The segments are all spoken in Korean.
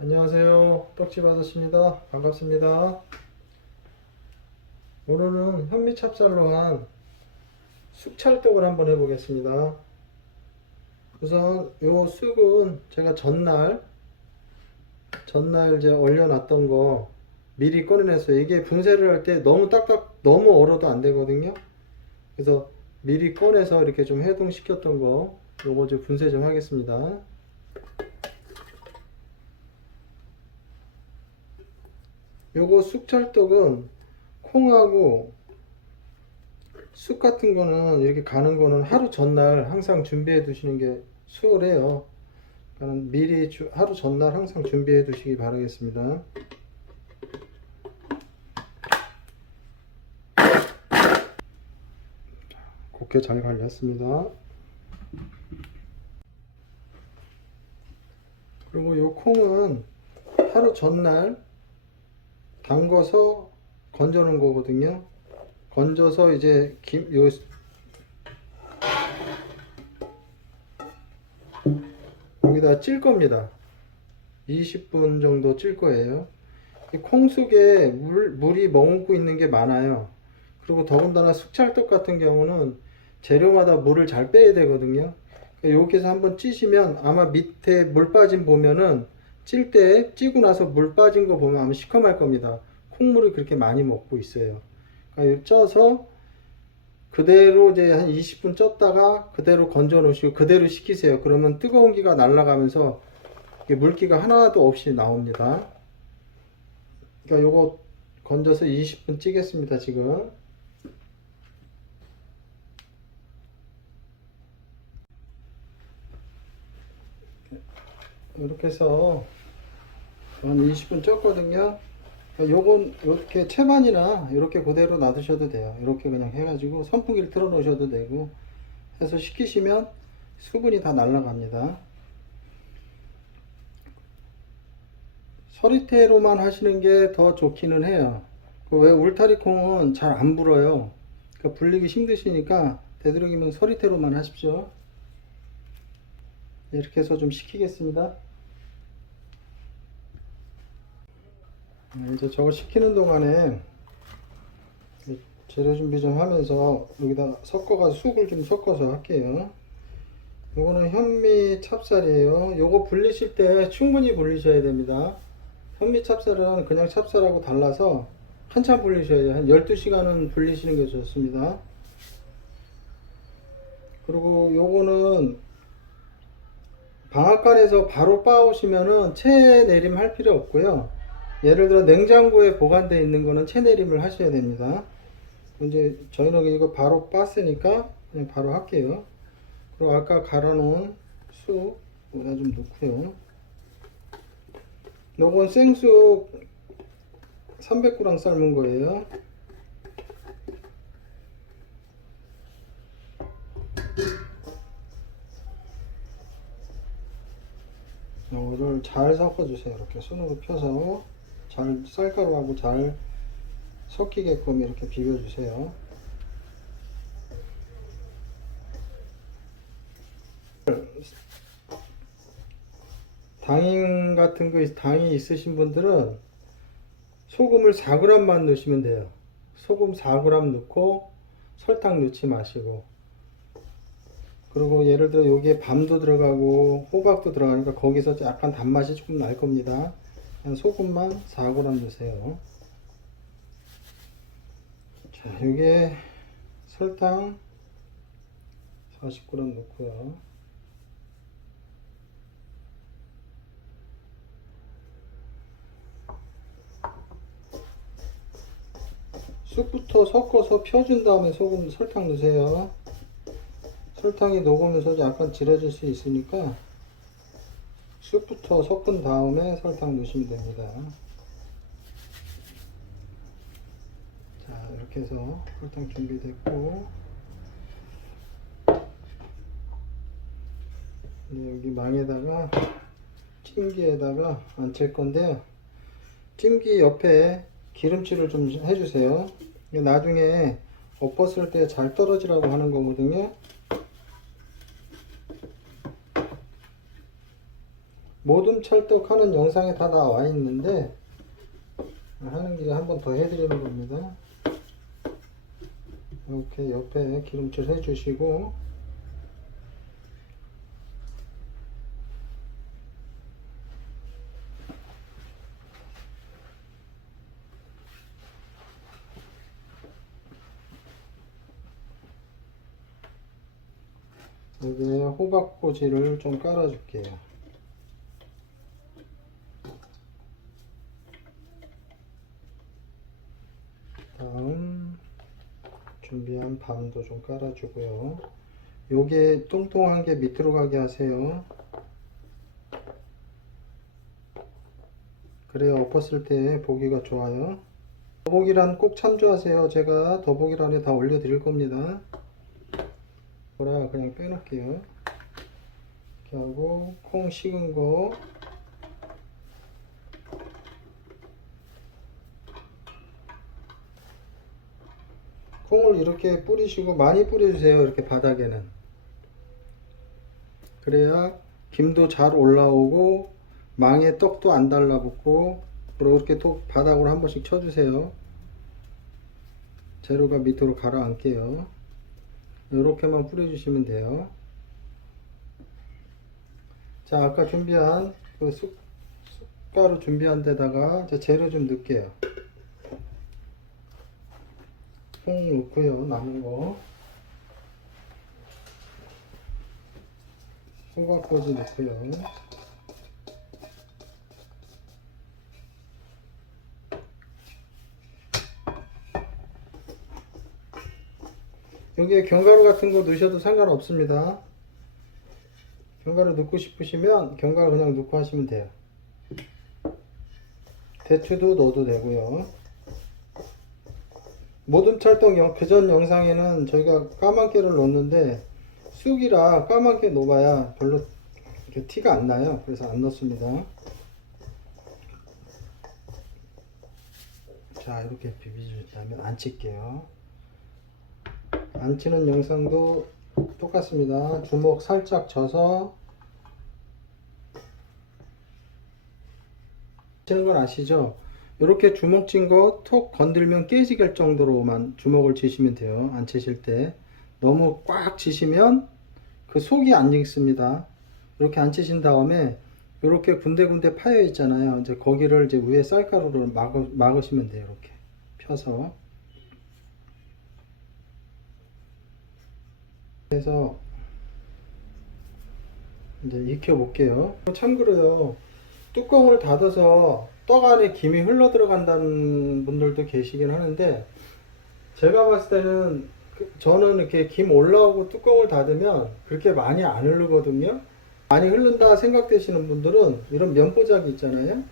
안녕하세요. 떡집 아저씨입니다. 반갑습니다. 오늘은 현미찹쌀로 한 쑥찰떡을 한번 해보겠습니다. 우선 요 쑥은 제가 전날 이제 얼려놨던 거 미리 꺼내냈어요. 이게 분쇄를 할 때 너무 너무 얼어도 안 되거든요. 그래서 미리 꺼내서 이렇게 좀 해동시켰던 거 요거 이제 분쇄 좀 하겠습니다. 요거 쑥찰떡은 콩하고 쑥 같은 거는 이렇게 가는 거는 하루 전날 항상 준비해 두시는 게 수월해요. 그러니까 미리 하루 전날 항상 준비해 두시기 바라겠습니다. 곱게 잘 갈렸습니다. 그리고 요 콩은 하루 전날 담궈서 건져 놓은 거거든요. 건져서 이제 여기다 찔 겁니다. 20분 정도 찔 거예요. 이 콩 속에 물이 머금고 있는 게 많아요. 그리고 더군다나 쑥찰떡 같은 경우는 재료마다 물을 잘 빼야 되거든요. 여기서 한번 찌시면 아마 밑에 물 빠진 보면은 찔 때 찌고 나서 물 빠진 거 보면 아마 시커멀 겁니다. 콩물이 그렇게 많이 먹고 있어요. 그러니까 쪄서 그대로 이제 한 20분 쪘다가 그대로 건져 놓으시고 그대로 식히세요. 그러면 뜨거운 기가 날아가면서 물기가 하나도 없이 나옵니다. 그러니까 요거 건져서 20분 찌겠습니다. 지금 이렇게 해서 한 20분 쪘거든요. 요건 이렇게 채반이나 이렇게 그대로 놔두셔도 돼요. 이렇게 그냥 해가지고 선풍기를 틀어 놓으셔도 되고 해서 식히시면 수분이 다 날아갑니다. 서리태로만 하시는 게 더 좋기는 해요. 왜 울타리 콩은 잘 안 불어요. 그러니까 불리기 힘드시니까 되도록이면 서리태로만 하십시오. 이렇게 해서 좀 식히겠습니다. 이제 저거 식히는 동안에 재료 준비 좀 하면서 여기다 섞어가지고 쑥을 좀 섞어서 할게요. 요거는 현미 찹쌀이에요. 요거 불리실 때 충분히 불리셔야 됩니다. 현미 찹쌀은 그냥 찹쌀하고 달라서 한참 불리셔야 돼요. 한 12시간은 불리시는 게 좋습니다. 그리고 요거는 방앗간에서 바로 빻으시면은 채 내림 할 필요 없고요. 예를 들어 냉장고에 보관되어 있는 거는 채 내림을 하셔야 됩니다. 이제 저희는 이거 바로 빻으니까 그냥 바로 할게요. 그리고 아까 갈아 놓은 쑥 여기다 좀 넣고요. 요건 생쑥 300g 삶은 거예요. 요거를 잘 섞어주세요. 이렇게 손으로 펴서 잘 쌀가루하고 잘 섞이게끔 이렇게 비벼주세요. 당이 있으신 분들은 소금을 4g만 넣으시면 돼요. 소금 4g 넣고 설탕 넣지 마시고, 그리고 예를 들어 여기에 밤도 들어가고 호박도 들어가니까 거기서 약간 단맛이 조금 날 겁니다. 그냥 소금만 4g 넣으세요. 자, 여기에 설탕 40g 넣고요. 쑥부터 섞어서 펴준 다음에 설탕 넣으세요. 설탕이 녹으면서 약간 질어질 수 있으니까 쑥부터 섞은 다음에 설탕 넣으시면 됩니다. 자, 이렇게 해서 설탕 준비됐고, 여기 망에다가 찜기에다가 얹힐 건데요. 찜기 옆에 기름칠을 좀 해주세요. 나중에 엎었을 때 잘 떨어지라고 하는 거거든요. 모둠 찰떡하는 영상에 다 나와 있는데 하는 길에 한 번 더 해드리는 겁니다. 이렇게 옆에 기름칠 해주시고, 여기에 호박꼬지를 좀 깔아줄게요. 다음 준비한 밤도 좀 깔아주고요. 요게 뚱뚱한 게 밑으로 가게 하세요. 그래야 엎었을 때 보기가 좋아요. 더보기란 꼭 참조하세요. 제가 더보기란에 다 올려 드릴 겁니다. 뭐라 그냥 빼놓을게요. 이렇게 하고 콩 식은 거 콩을 이렇게 뿌리시고 많이 뿌려주세요. 이렇게 바닥에는. 그래야 김도 잘 올라오고 망에 떡도 안 달라붙고, 그리고 이렇게 또 바닥으로 한 번씩 쳐주세요. 재료가 밑으로 가라앉게요. 이렇게만 뿌려주시면 돼요. 자, 아까 준비한 그 쑥가루 준비한 데다가 재료 좀 넣을게요. 콩 넣고요. 남은 거 호박꼬지 넣고요. 여기에 견과류 같은 거 넣으셔도 상관없습니다. 견과류 넣고 싶으시면 견과류 그냥 넣고 하시면 돼요. 대추도 넣어도 되고요. 모둠찰떡 그전 영상에는 저희가 까만깨를 넣었는데 쑥이라 까만깨 넣어봐야 별로 이렇게 티가 안 나요. 그래서 안 넣습니다. 자, 이렇게 비비주면 안 칠게요. 안 치는 영상도 똑같습니다. 주먹 살짝 져서 치는 건 아시죠? 이렇게 주먹 진 거 톡 건들면 깨지게 정도로만 주먹을 치시면 돼요. 안 치실 때 너무 꽉 치시면 그 속이 안 익습니다. 이렇게 안 치신 다음에 이렇게 군데군데 파여 있잖아요. 이제 거기를 이제 위에 쌀가루로 막으시면 돼요. 이렇게 펴서 해서 이제 익혀 볼게요. 참고로요, 뚜껑을 닫아서 떡 안에 김이 흘러 들어간다는 분들도 계시긴 하는데, 제가 봤을 때는 저는 이렇게 김 올라오고 뚜껑을 닫으면 그렇게 많이 안 흐르거든요. 많이 흐른다 생각되시는 분들은 이런 면포장이 있잖아요.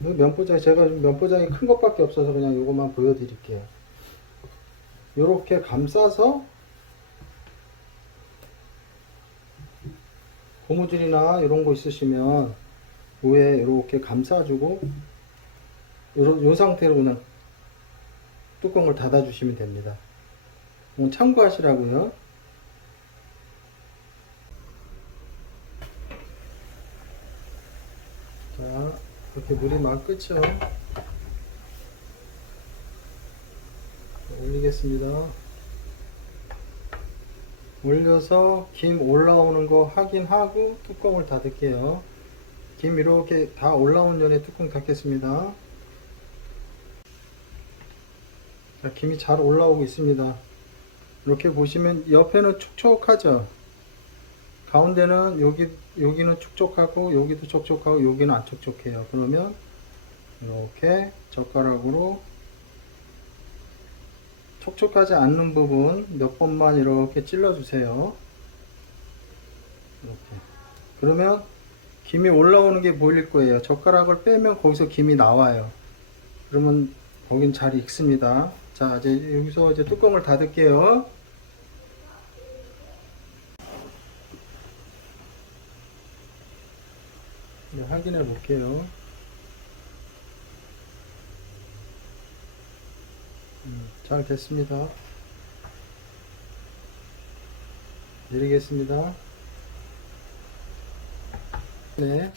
면포장이, 제가 면포장이 큰 것밖에 없어서 그냥 이것만 보여드릴게요. 이렇게 감싸서 고무줄이나 이런 거 있으시면 위에 이렇게 감싸주고 요 상태로 그냥 뚜껑을 닫아 주시면 됩니다. 참고하시라고요. 자, 이렇게 물이 막 끓죠. 올리겠습니다. 올려서 김 올라오는 거 확인하고 뚜껑을 닫을게요. 김 이렇게 다 올라온 전에 뚜껑 닫겠습니다. 자, 김이 잘 올라오고 있습니다. 이렇게 보시면 옆에는 촉촉하죠. 가운데는 여기는 촉촉하고 여기도 촉촉하고 여기는 안 촉촉해요. 그러면 이렇게 젓가락으로 촉촉하지 않는 부분 몇 번만 이렇게 찔러 주세요. 이렇게. 그러면 김이 올라오는 게 보일 거예요. 젓가락을 빼면 거기서 김이 나와요. 그러면 거긴 잘 익습니다. 자, 이제 여기서 이제 뚜껑을 닫을게요. 네, 확인해 볼게요. 잘 됐습니다. 내리겠습니다. 네,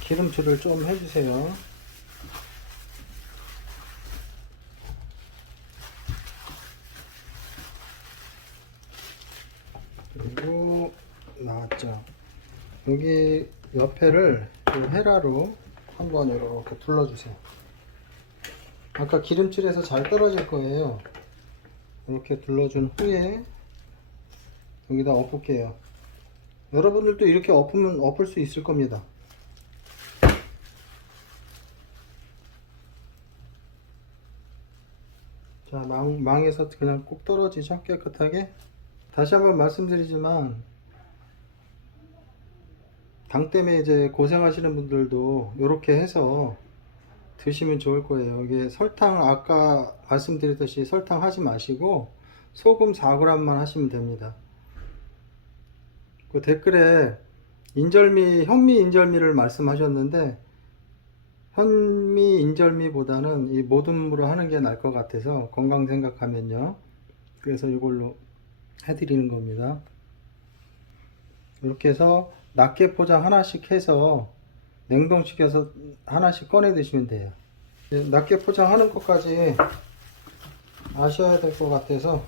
기름칠을 좀 해주세요. 그리고 나왔죠. 여기 옆에를 이 헤라로 한번 이렇게 둘러주세요. 아까 기름칠해서 잘 떨어질 거예요. 이렇게 둘러준 후에 여기다 엎을게요. 여러분들도 이렇게 엎으면 엎을 수 있을 겁니다. 자, 망에서 그냥 꼭 떨어지죠, 깨끗하게. 다시 한번 말씀드리지만 당 때문에 이제 고생하시는 분들도 이렇게 해서 드시면 좋을 거예요. 이게 설탕, 아까 말씀드렸듯이 설탕 하지 마시고 소금 4g만 하시면 됩니다. 그 댓글에 현미 인절미를 말씀하셨는데, 현미 인절미보다는 이 모든 물을 하는 게 나을 것 같아서 건강 생각하면요. 그래서 이걸로 해드리는 겁니다. 이렇게 해서 낱개 포장 하나씩 해서 냉동시켜서 하나씩 꺼내 드시면 돼요. 낱개 포장하는 것까지 아셔야 될 것 같아서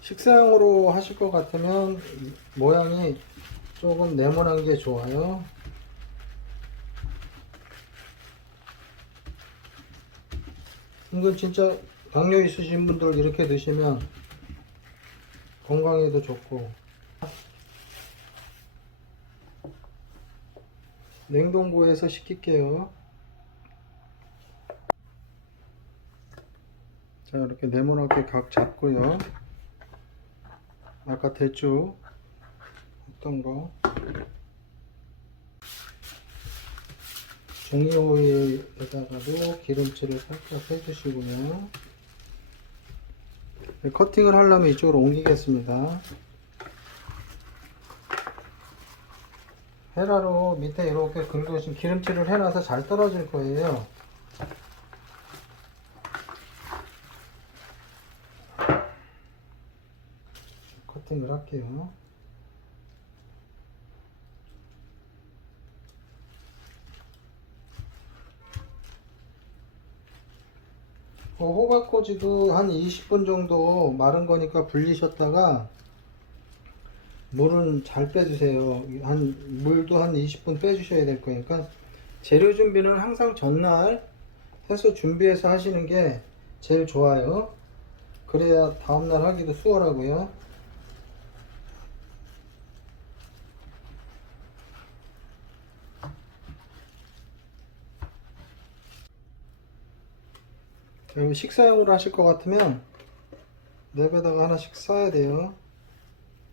식사용으로 하실 것 같으면 모양이 조금 네모난 게 좋아요. 이건 진짜 당뇨 있으신 분들 이렇게 드시면 건강에도 좋고. 냉동고에서 식힐게요. 자, 이렇게 네모나게 각 잡고요. 아까 대충 했던 거 종이 오일에다가도 기름칠을 살짝 해주시고요. 커팅을 하려면 이쪽으로 옮기겠습니다. 헤라로 밑에 이렇게 긁으신 기름칠을 해놔서 잘 떨어질 거예요. 커팅을 할게요. 호박꼬지도 한 20분 정도 마른 거니까 불리셨다가 물은 잘 빼주세요. 물도 한 20분 빼주셔야 될 거니까. 재료 준비는 항상 전날 해서 준비해서 하시는 게 제일 좋아요. 그래야 다음날 하기도 수월하고요. 식사용으로 하실 것 같으면 랩에다가 하나씩 싸야 돼요.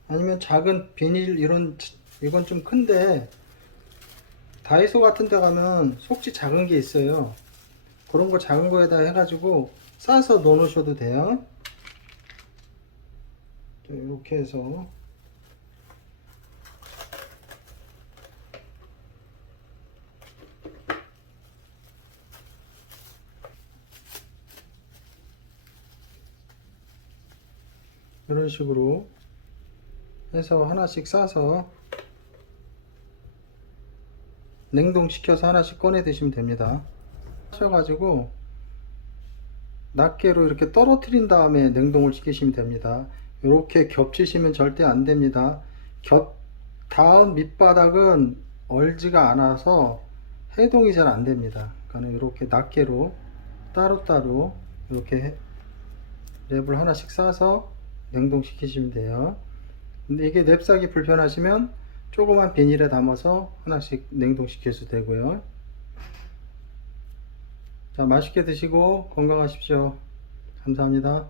아니면 작은 비닐 이건 좀 큰데 다이소 같은 데 가면 속지 작은 게 있어요. 그런 거 작은 거에다 해가지고 싸서 넣어 놓으셔도 돼요. 이렇게 해서 이런 식으로 해서 하나씩 싸서 냉동시켜서 하나씩 꺼내 드시면 됩니다. 하셔가지고 낱개로 이렇게 떨어뜨린 다음에 냉동을 시키시면 됩니다. 이렇게 겹치시면 절대 안 됩니다. 닿은 밑바닥은 얼지가 않아서 해동이 잘 안 됩니다. 그러니까 이렇게 낱개로 따로따로 이렇게 랩을 하나씩 싸서 냉동시키시면 돼요. 근데 이게 랩싸기 불편하시면 조그만 비닐에 담아서 하나씩 냉동시켜도 되고요. 자, 맛있게 드시고 건강하십시오. 감사합니다.